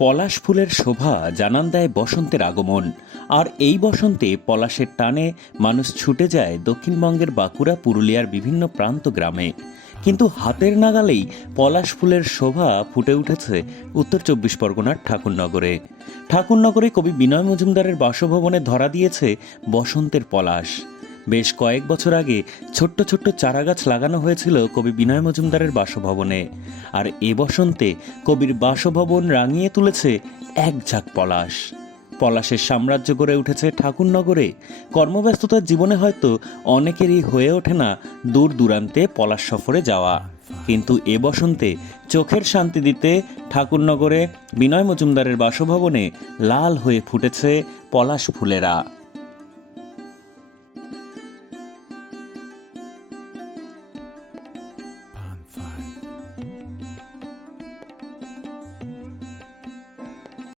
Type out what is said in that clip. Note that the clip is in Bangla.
পলাশ ফুলের শোভা জানান দেয় বসন্তের আগমন। আর এই বসন্তে পলাশের টানে মানুষ ছুটে যায় দক্ষিণবঙ্গের বাঁকুড়া, পুরুলিয়ার বিভিন্ন প্রান্ত গ্রামে। কিন্তু হাতের নাগালেই পলাশ ফুলের শোভা ফুটে উঠেছে উত্তর চব্বিশ পরগনার ঠাকুরনগরে। ঠাকুরনগরে কবি বিনয় মজুমদারের বাসভবনে ধরা দিয়েছে বসন্তের পলাশ। বেশ কয়েক বছর আগে ছোট্ট ছোট্ট চারাগাছ লাগানো হয়েছিল কবি বিনয় মজুমদারের বাসভবনে। আর এ বসন্তে কবির বাসভবন রাঙিয়ে তুলেছে এক ঝাঁক পলাশ। পলাশের সাম্রাজ্য গড়ে উঠেছে ঠাকুরনগরে। কর্মব্যস্ততার জীবনে হয়তো অনেকেরই হয়ে ওঠে না দূর দূরান্তে পলাশ সফরে যাওয়া। কিন্তু এ বসন্তে চোখের শান্তি দিতে ঠাকুরনগরে বিনয় মজুমদারের বাসভবনে লাল হয়ে ফুটেছে পলাশ ফুলেরা। five.